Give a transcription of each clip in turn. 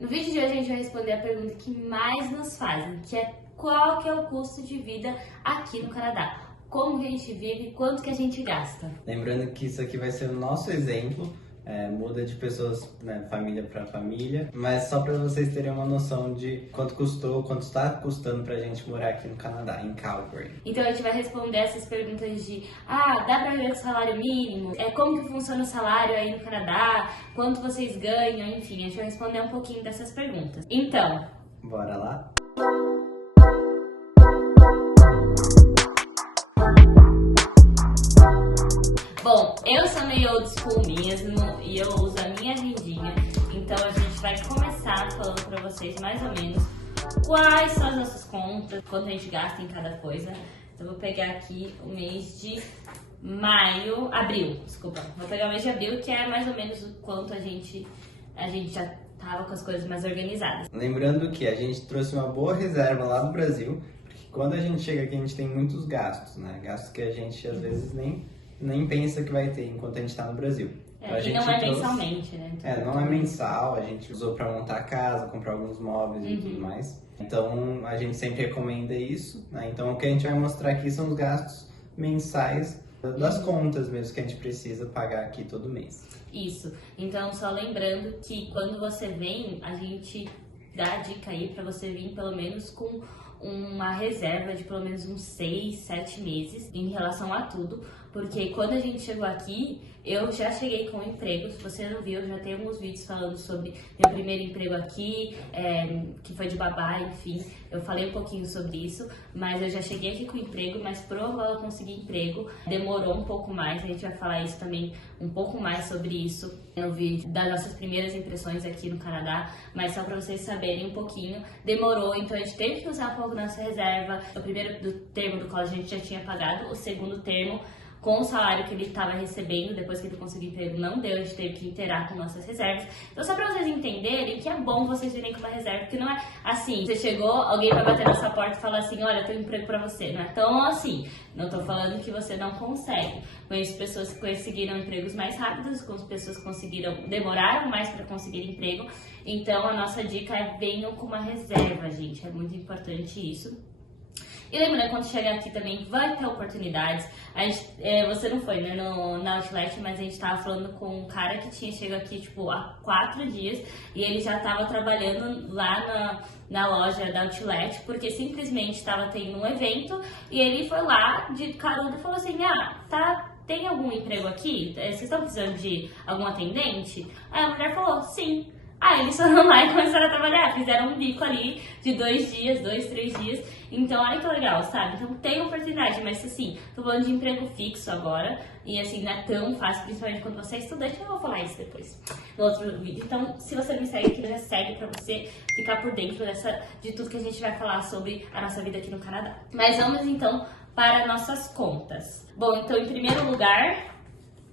No vídeo de hoje a gente vai responder a pergunta que mais nos fazem, que é qual que é o custo de vida aqui no Canadá? Como que a gente vive, quanto que a gente gasta? Lembrando que isso aqui vai ser o nosso exemplo, muda de pessoas, né, família para família, mas só para vocês terem uma noção de quanto custou, quanto está custando pra gente morar aqui no Canadá, em Calgary. Então a gente vai responder essas perguntas de dá pra ver o salário mínimo? Como que funciona o salário aí no Canadá? Quanto vocês ganham? Enfim, a gente vai responder um pouquinho dessas perguntas. Então, bora lá? Bom, eu sou meio old school mesmo e eu uso a minha agendinha, então a gente vai começar falando pra vocês mais ou menos quais são as nossas contas, quanto a gente gasta em cada coisa. Então vou pegar aqui o mês de vou pegar o mês de abril, que é mais ou menos o quanto a gente já tava com as coisas mais organizadas. Lembrando que a gente trouxe uma boa reserva lá do Brasil, porque quando a gente chega aqui a gente tem muitos gastos, né? Gastos que a gente às vezes nem pensa que vai ter enquanto a gente está no Brasil. Então, e não é mensalmente, né? Então, não é mensal, a gente usou para montar a casa, comprar alguns móveis e tudo mais. Então a gente sempre recomenda isso, né? Então o que a gente vai mostrar aqui são os gastos mensais das contas mesmo que a gente precisa pagar aqui todo mês. Isso. Então só lembrando que quando você vem, a gente dá a dica aí para você vir pelo menos com uma reserva de pelo menos uns 6, 7 meses em relação a tudo, porque quando a gente chegou aqui, eu já cheguei com um emprego. Se você não viu, eu já tenho alguns vídeos falando sobre meu primeiro emprego aqui, que foi de babá, enfim, eu falei um pouquinho sobre isso, mas eu já cheguei aqui com emprego, mas provavelmente eu consegui emprego, demorou um pouco mais, a gente vai falar isso também, um pouco mais sobre isso no vídeo das nossas primeiras impressões aqui no Canadá, mas só para vocês saberem um pouquinho, demorou, então a gente teve que usar um pouco nossa reserva. O primeiro termo do qual a gente já tinha pagado, o segundo termo com o salário que ele estava recebendo, depois que ele conseguiu emprego, não deu, a gente teve que inteirar com nossas reservas. Então só pra vocês entenderem que é bom vocês virem com uma reserva, porque não é assim, você chegou, alguém vai bater na sua porta e falar assim, olha, eu tenho um emprego pra você, não é tão assim. Não tô falando que você não consegue. Conheço pessoas que conseguiram empregos mais rápidos, com pessoas que demoraram mais para conseguir emprego. Então a nossa dica é venham com uma reserva, gente, é muito importante isso. E lembrando, quando chegar aqui também vai ter oportunidades. Você não foi, né, na Outlet, mas a gente tava falando com um cara que tinha chegado aqui, tipo, há 4 dias e ele já tava trabalhando lá na loja da Outlet, porque simplesmente tava tendo um evento e ele foi lá de carona e falou assim, tem algum emprego aqui? Vocês estão precisando de algum atendente? Aí a mulher falou, sim. Eles foram lá e começaram a trabalhar, fizeram um bico ali de 2 dias, 2, 3 dias. Então, olha que legal, sabe? Então, tem oportunidade, mas assim, tô falando de emprego fixo agora. E assim, não é tão fácil, principalmente quando você é estudante. Eu vou falar isso depois, no outro vídeo. Então, se você me segue aqui, já segue pra você ficar por dentro de tudo que a gente vai falar sobre a nossa vida aqui no Canadá. Mas vamos então para nossas contas. Bom, então, em primeiro lugar,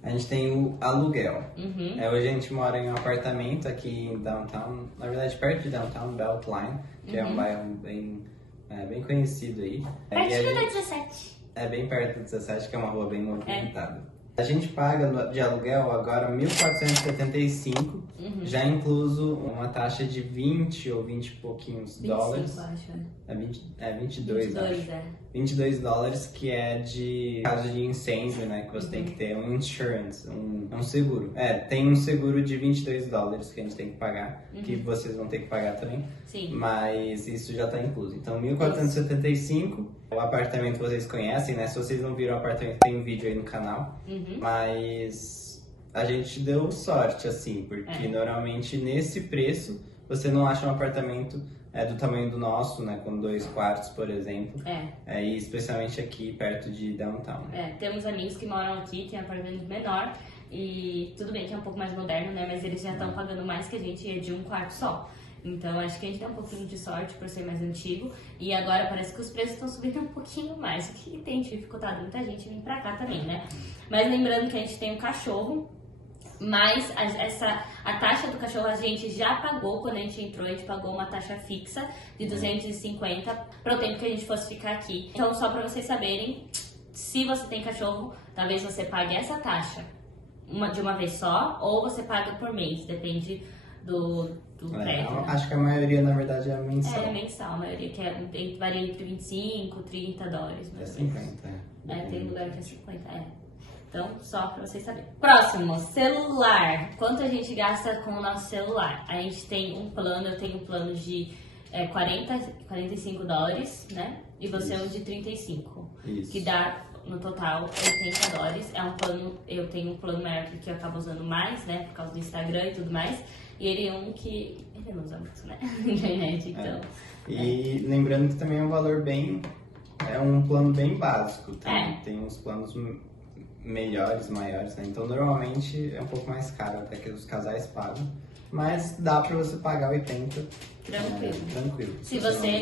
a gente tem o aluguel. Hoje a gente mora em um apartamento aqui em Downtown, na verdade perto de Downtown, Beltline, que é um bairro bem conhecido aí. Pertinho da 17. É bem perto do 17, que é uma rua bem movimentada. A gente paga de aluguel agora R$1.475, já incluso uma taxa de 20 ou 20 e pouquinhos 25, dólares. Acho, É 22, acho. $22, que é de caso de incêndio, né? Que você tem que ter um insurance, um seguro. Tem um seguro de $22 que a gente tem que pagar, que vocês vão ter que pagar também. Sim. Mas isso já está incluso. Então, $1.475. O apartamento vocês conhecem, né? Se vocês não viram o apartamento, tem um vídeo aí no canal. Mas a gente deu sorte, assim, porque normalmente nesse preço você não acha um apartamento do tamanho do nosso, né? Com 2 quartos, por exemplo. E especialmente aqui perto de Downtown. Temos amigos que moram aqui, tem apartamento menor. E tudo bem que é um pouco mais moderno, né? Mas eles já estão pagando mais que a gente, é de 1 quarto só. Então, acho que a gente tem um pouquinho de sorte por ser mais antigo. E agora parece que os preços estão subindo um pouquinho mais, o que tem dificultado muita gente vir pra cá também, né? Mas lembrando que a gente tem um cachorro, mas a taxa do cachorro a gente já pagou quando a gente entrou. A gente pagou uma taxa fixa de 250 para o tempo que a gente fosse ficar aqui. Então, só para vocês saberem, se você tem cachorro, talvez você pague essa taxa de uma vez só, ou você paga por mês, depende prédio. Né? Acho que a maioria, na verdade, é mensal. É mensal, a maioria que varia entre 25 e $30. É 50, tem lugar que é 50, Então, só pra vocês saberem. Próximo, celular. Quanto a gente gasta com o nosso celular? A gente tem um plano, eu tenho um plano de $45, né? E você é um de 35. Isso. Que dá, no total, $80. É um plano, eu tenho um plano maior que eu acabo usando mais, né? Por causa do Instagram e tudo mais. E ele é um que ele não usa muito, né? Internet, então. E lembrando que também é um valor bem... É um plano bem básico. Tem uns planos melhores, maiores, né? Então, normalmente é um pouco mais caro até que os casais pagam. Mas dá pra você pagar 80 tranquilo. Se você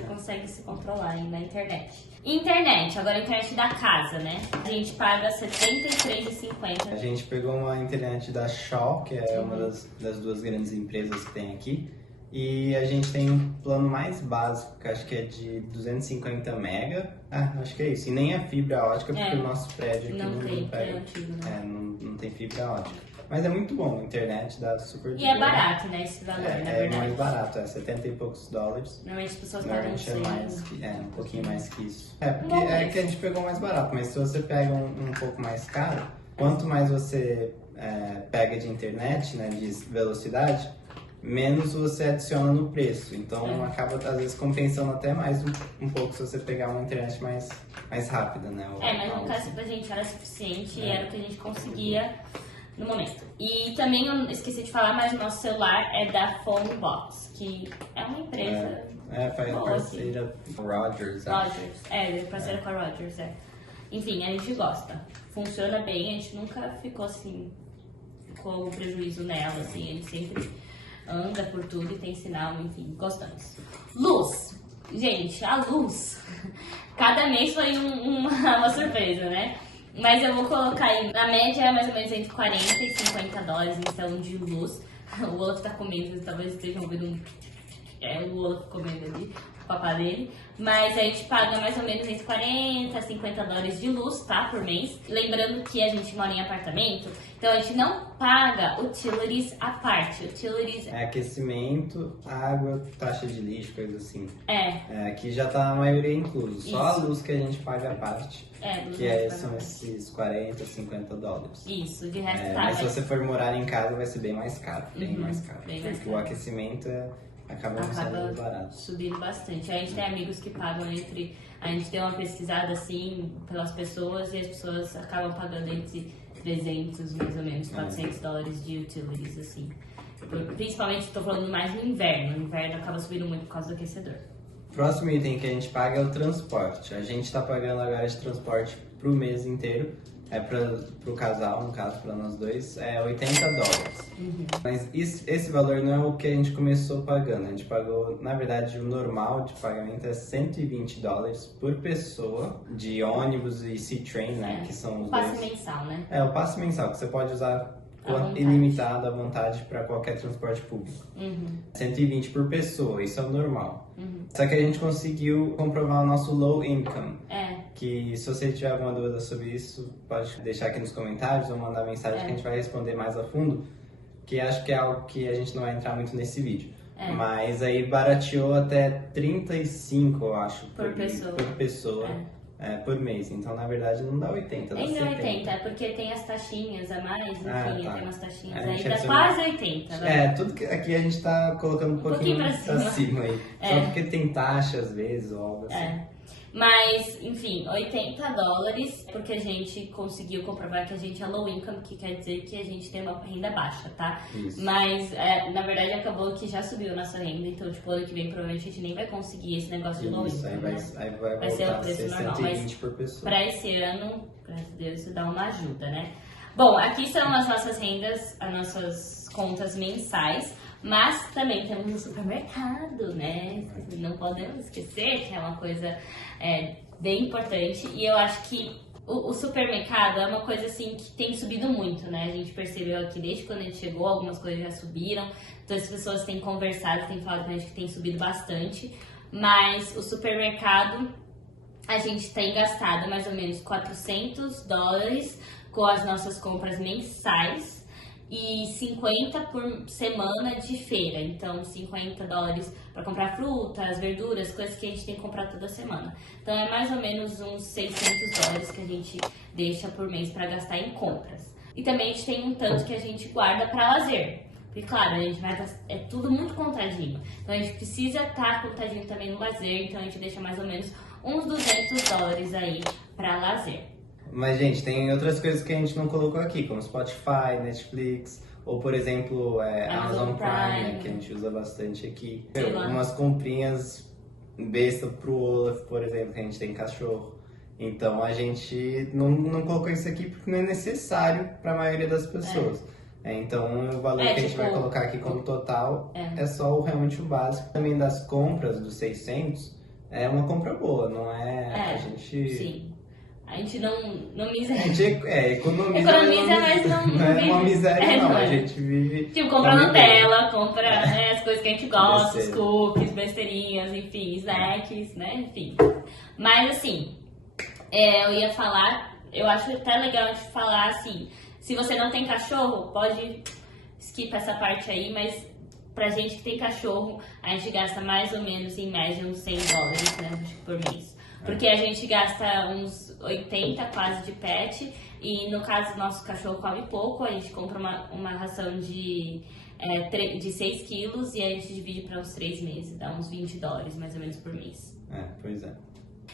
consegue se controlar aí na internet. Internet, agora a internet da casa, né? A gente paga R$73,50. A gente pegou uma internet da Shaw, que é uma das duas grandes empresas que tem aqui. E a gente tem um plano mais básico, que acho que é de 250 mega. Acho que é isso. E nem é fibra ótica, porque o nosso prédio aqui não pega. Não tem fibra ótica. Mas é muito bom, a internet dá super é barato, né, esse valor, na verdade. É mais barato, 70 e poucos dólares. Normalmente as pessoas pagam um pouquinho mais que isso. Porque que a gente pegou mais barato, mas se você pega um pouco mais caro, quanto mais você pega de internet, né, de velocidade, menos você adiciona no preço. Então acaba, às vezes, compensando até mais um pouco se você pegar uma internet mais rápida, né? Mas no caso pra gente era suficiente e era o que a gente conseguia no momento. E também eu esqueci de falar, mas o nosso celular é da Phonebox, que é uma empresa... faz parceira com a Rogers. Parceira com a Rogers, Enfim, a gente gosta. Funciona bem, a gente nunca ficou assim, com prejuízo nela, assim, ele sempre anda por tudo e tem sinal, enfim, gostamos. Luz. Gente, a luz. Cada mês foi uma surpresa, né? Mas eu vou colocar aí, na média, mais ou menos entre $40 e $50 então de luz. O Olaf tá comendo, talvez estejam ouvindo o Olaf comendo ali, o papá dele. Mas a gente paga mais ou menos entre $40 a $50 de luz, tá? Por mês. Lembrando que a gente mora em apartamento, então a gente não paga utilities à parte. Utilities... aquecimento, água, taxa de lixo, coisa assim. Aqui já tá a maioria incluso. Só a luz que a gente paga à parte. São esses $40, $50. Isso, de resto tá. Mas se você for morar em casa vai ser bem mais caro. Bem mais caro. Porque o aquecimento acaba sendo barato. Subindo bastante. A gente tem amigos que pagam a gente deu uma pesquisada assim pelas pessoas e as pessoas acabam pagando entre 300 mais ou menos, $400 de utilities, assim. Principalmente estou falando mais no inverno. No inverno acaba subindo muito por causa do aquecedor. Próximo item que a gente paga é o transporte. A gente está pagando agora de transporte pro mês inteiro. Pro casal, no caso, para nós dois, é $80. Mas esse valor não é o que a gente começou pagando. A gente pagou, na verdade, o normal de pagamento é $120 por pessoa, de ônibus e C-Train, né? Que são os passe mensal, né? O passe mensal, que você pode usar ilimitado à vontade para qualquer transporte público. 120 por pessoa, isso é o normal. Só que a gente conseguiu comprovar o nosso low income. Que se você tiver alguma dúvida sobre isso, pode deixar aqui nos comentários ou mandar mensagem que a gente vai responder mais a fundo, que acho que é algo que a gente não vai entrar muito nesse vídeo. Mas aí barateou até 35, eu acho, por pessoa. Por mês, então na verdade não dá 80, dá 70. 80, porque tem as taxinhas a mais, enfim, tem umas taxinhas aí, dá quase 80. Tudo que aqui a gente tá colocando um pouquinho pra cima aí, só porque tem taxa às vezes ou algo assim. Mas, enfim, $80, porque a gente conseguiu comprovar que a gente é low income, que quer dizer que a gente tem uma renda baixa, tá? Isso. Mas, na verdade, acabou que já subiu a nossa renda, então, tipo, ano que vem, provavelmente, a gente nem vai conseguir esse negócio de low income, aí vai ser o preço normal, mas por pessoa. Pra esse ano, graças a Deus, isso dá uma ajuda, né? Bom, aqui são as nossas rendas, as nossas contas mensais. Mas também temos o supermercado, né? Não podemos esquecer que é uma coisa bem importante. E eu acho que o supermercado é uma coisa assim que tem subido muito, né? A gente percebeu aqui desde quando a gente chegou, algumas coisas já subiram. Então as pessoas têm conversado, têm falado com a gente que tem subido bastante. Mas o supermercado, a gente tem gastado mais ou menos $400 com as nossas compras mensais. e 50 por semana de feira. Então, $50 para comprar frutas, verduras, coisas que a gente tem que comprar toda semana. Então, é mais ou menos uns $600 que a gente deixa por mês para gastar em compras. E também a gente tem um tanto que a gente guarda para lazer. Porque, claro, a gente vai, é tudo muito contadinho. Então, a gente precisa estar contadinho também no lazer. Então, a gente deixa mais ou menos uns $200 aí para lazer. Mas, gente, tem outras coisas que a gente não colocou aqui, como Spotify, Netflix, ou, por exemplo, Amazon Prime, né, que a gente usa bastante aqui. Umas comprinhas besta pro Olaf, por exemplo, que a gente tem cachorro. Então, a gente não colocou isso aqui porque não é necessário para a maioria das pessoas. Então, o valor que a gente vai colocar aqui como total é só realmente o básico. Também das compras, dos 600, é uma compra boa, não é a gente... Sim. A gente não miséria. A gente economiza, mas não é vive. uma miséria, não. A gente vive... Tipo, compra Nutella, compra as coisas que a gente gosta, os cookies, besteirinhas, enfim, snacks, né, enfim. Mas, assim, eu ia falar, eu acho até legal de falar, assim, se você não tem cachorro, pode skip essa parte aí, mas pra gente que tem cachorro, a gente gasta mais ou menos, em média, uns $100, né, por mês. Porque a gente gasta uns 80 quase de pet e no caso do nosso cachorro come pouco, a gente compra uma ração de 6 quilos e a gente divide para uns 3 meses, dá uns $20 mais ou menos por mês. Pois é.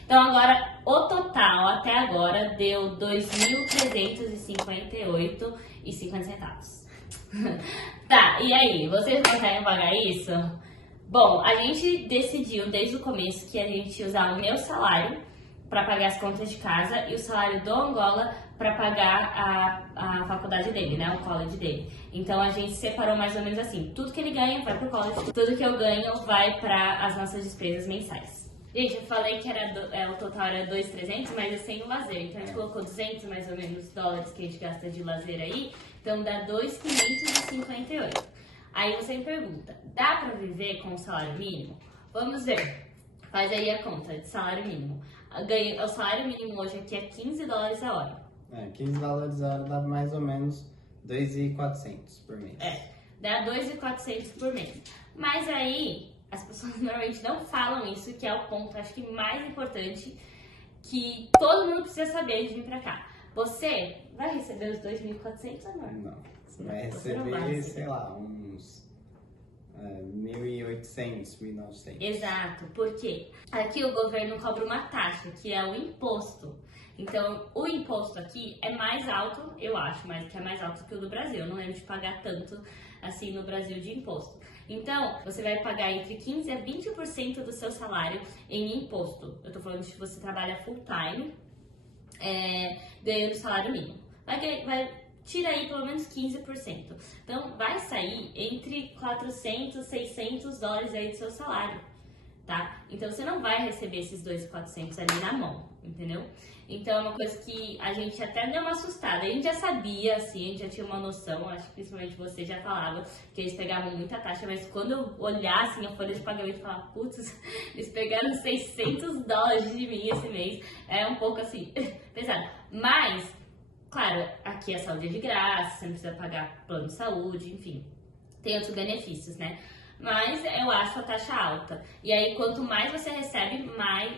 Então agora, o total até agora deu $2.358,50. Tá, e aí, vocês conseguem pagar isso? Bom, a gente decidiu desde o começo que a gente ia usar o meu salário para pagar as contas de casa e o salário do Angola para pagar a faculdade dele, né, o college dele. Então a gente separou mais ou menos assim, tudo que ele ganha vai pro college, tudo que eu ganho vai para as nossas despesas mensais. Gente, eu falei que o total era $2.300, mas é sem o lazer, então a gente colocou 200 mais ou menos dólares que a gente gasta de lazer aí, então dá $2.558. Aí você me pergunta, dá pra viver com o salário mínimo? Vamos ver. Faz aí a conta de salário mínimo. O salário mínimo hoje aqui é $15 a hora. $15 a hora dá mais ou menos $2.400 por mês. Dá $2.400 por mês. Mas aí, as pessoas normalmente não falam isso, que é o ponto, acho que mais importante, que todo mundo precisa saber de vir pra cá. Você vai receber os $2.400, amor? Não. Você vai receber, sei lá, uns 1.800, 1.900. Exato, porque aqui o governo cobra uma taxa, que é o imposto. Então, o imposto aqui é mais alto, eu acho, mas que é mais alto que o do Brasil. Eu não lembro de pagar tanto assim no Brasil de imposto. Então, você vai pagar entre 15% a 20% do seu salário em imposto. Eu tô falando de que você trabalha full time, ganhando salário mínimo. Tira aí pelo menos 15%. Então, vai sair entre $400, $600 aí do seu salário, tá? Então, você não vai receber esses $2.400 ali na mão, entendeu? Então, é uma coisa que a gente até deu uma assustada. A gente já sabia, assim, a gente já tinha uma noção, acho que principalmente você já falava que eles pegavam muita taxa, mas quando eu olhar, assim, a folha de pagamento e falar, putz, eles pegaram $600 de mim esse mês, é um pouco, assim, pesado. Mas... claro, aqui a saúde é de graça, você não precisa pagar plano de saúde, enfim, tem outros benefícios, né? Mas eu acho a taxa alta. E aí, quanto mais você recebe,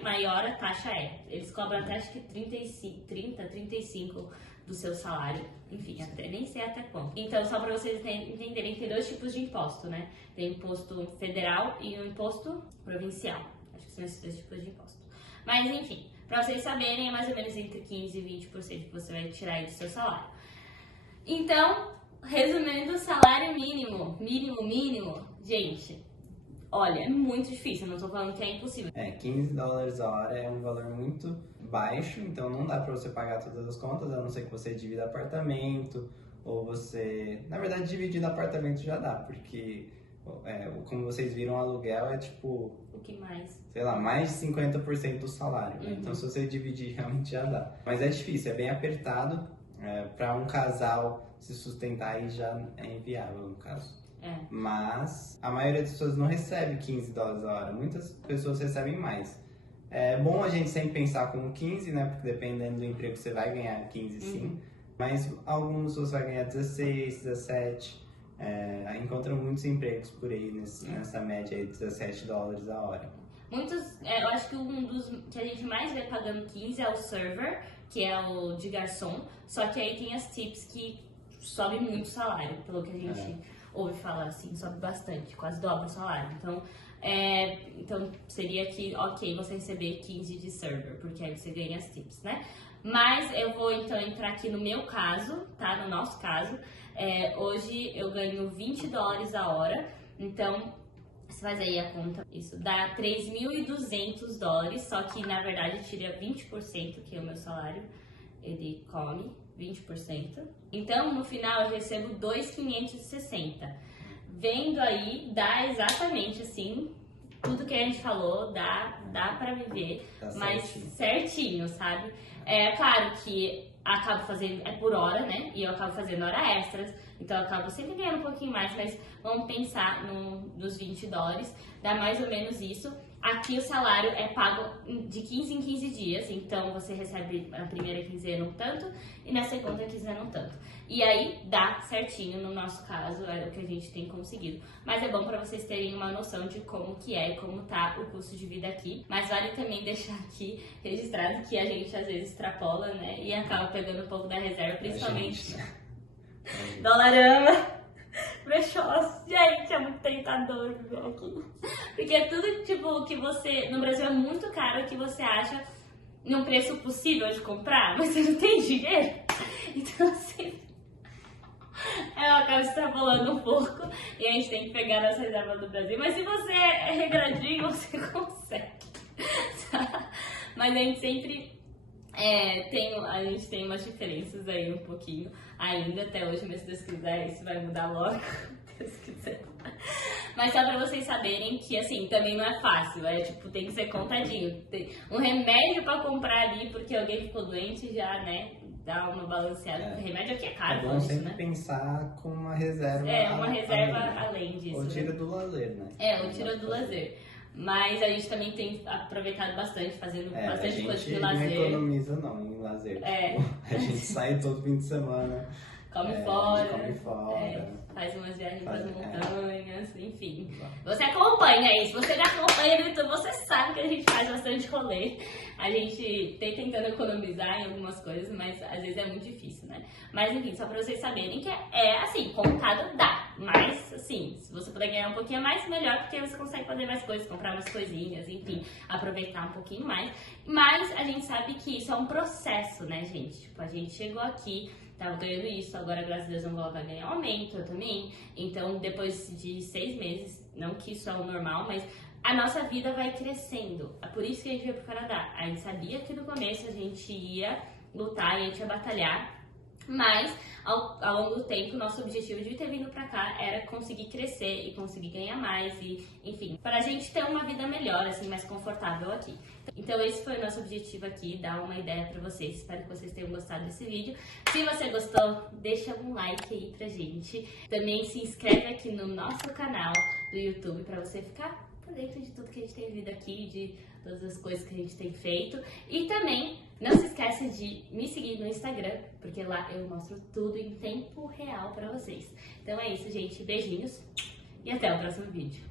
maior a taxa é. Eles cobram até, acho que 35% do seu salário. Enfim, até, nem sei até quanto. Então, só para vocês entenderem, tem 2 tipos de imposto, né? Tem o imposto federal e o imposto provincial. Acho que são esses 2 tipos de imposto. Mas, enfim... pra vocês saberem, é mais ou menos entre 15% e 20% que você vai tirar aí do seu salário. Então, resumindo, salário mínimo, gente, olha, é muito difícil, eu não tô falando que é impossível. $15 a hora é um valor muito baixo, então não dá pra você pagar todas as contas, a não ser que você divida apartamento, ou você... na verdade, dividir apartamento já dá, porque... como vocês viram, o aluguel é tipo... o que mais? Sei lá, mais de 50% do salário, né? Então, se você dividir, realmente já dá. Mas é difícil, é bem apertado. Para um casal se sustentar aí já é inviável, no caso. Mas a maioria das pessoas não recebe $15 a hora. Muitas pessoas recebem mais. É bom a gente sempre pensar como 15, né? Porque dependendo do emprego você vai ganhar 15 sim. Mas alguns você vai ganhar 16, 17. Encontram muitos empregos por aí nessa média aí de $17 a hora. Muitos, eu acho que um dos que a gente mais vê pagando 15 é o server, que é o de garçom. Só que aí tem as tips que sobe muito o salário, pelo que a gente ouve falar, assim, sobe bastante, quase dobra o salário. Então seria que, ok, você receber 15 de server, porque aí você ganha as tips, né? Mas eu vou então entrar aqui no meu caso, tá? No nosso caso. Hoje eu ganho $20 a hora, então você faz aí a conta, isso dá $3.200, só que na verdade tira 20%, que é o meu salário, ele come 20%. Então no final eu recebo 2.560. Vendo aí, dá exatamente assim, tudo que a gente falou, dá pra viver, mas certinho, sabe? Claro que acabo fazendo, por hora, né? E eu acabo fazendo hora extras, então eu acabo sempre ganhando um pouquinho mais, mas vamos pensar nos $20, dá mais ou menos isso. Aqui o salário é pago de 15 em 15 dias, então você recebe na primeira quinzena um tanto e na segunda quinzena um tanto. E aí dá certinho, no nosso caso, é o que a gente tem conseguido. Mas é bom para vocês terem uma noção de como que é e como tá o custo de vida aqui. Mas vale também deixar aqui registrado que a gente às vezes extrapola, né? E acaba pegando um pouco da reserva, principalmente Dollarama. Brechós, gente, é muito tentador viver aqui. Porque tudo tipo que você no Brasil é muito caro, que você acha num preço possível de comprar, mas você não tem dinheiro. Então assim, eu acabo extrapolando um pouco e a gente tem que pegar nas reservas do Brasil. Mas se você é regradinho, você consegue. Mas a gente sempre a gente tem umas diferenças aí um pouquinho ainda até hoje, mas se Deus quiser isso vai mudar logo, Deus quiser. Mas só pra vocês saberem que assim, também não é fácil, tipo, tem que ser contadinho. Tem um remédio pra comprar ali porque alguém ficou doente já, né, dá uma balanceada. O remédio aqui é caro, bom isso, sempre né? pensar com uma reserva. Uma reserva além disso. Ou tira do lazer, né? Ou tira do lazer. Mas a gente também tem aproveitado bastante, fazendo bastante coisa de lazer. A gente não economiza não em lazer. A gente sai todo fim de semana. Come fora. Faz umas viagens para as montanhas, enfim. Você acompanha isso. Você já acompanha no YouTube, você sabe que a gente faz bastante rolê. A gente tem tentando economizar em algumas coisas, mas às vezes é muito difícil, né? Mas enfim, só pra vocês saberem que assim, contado dá. Mas assim, se você puder ganhar um pouquinho mais, melhor, porque você consegue fazer mais coisas, comprar umas coisinhas, enfim, aproveitar um pouquinho mais. Mas a gente sabe que isso é um processo, né, gente? Tipo, a gente chegou aqui, tava ganhando isso, agora graças a Deus não vou ganhar aumento também. Então depois de 6 meses, não que isso é o normal, mas a nossa vida vai crescendo. É por isso que a gente veio pro Canadá. A gente sabia que no começo a gente ia lutar e a gente ia batalhar, mas ao longo do tempo, nosso objetivo de ter vindo pra cá era conseguir crescer e conseguir ganhar mais e, enfim, para a gente ter uma vida melhor, assim, mais confortável aqui. Então esse foi o nosso objetivo aqui, dar uma ideia pra vocês. Espero que vocês tenham gostado desse vídeo. Se você gostou, deixa um like aí pra gente. Também se inscreve aqui no nosso canal do YouTube pra você ficar por dentro de tudo que a gente tem vivido aqui, de todas as coisas que a gente tem feito. E também não se esqueça de me seguir no Instagram, porque lá eu mostro tudo em tempo real pra vocês. Então é isso, gente. Beijinhos e até o próximo vídeo.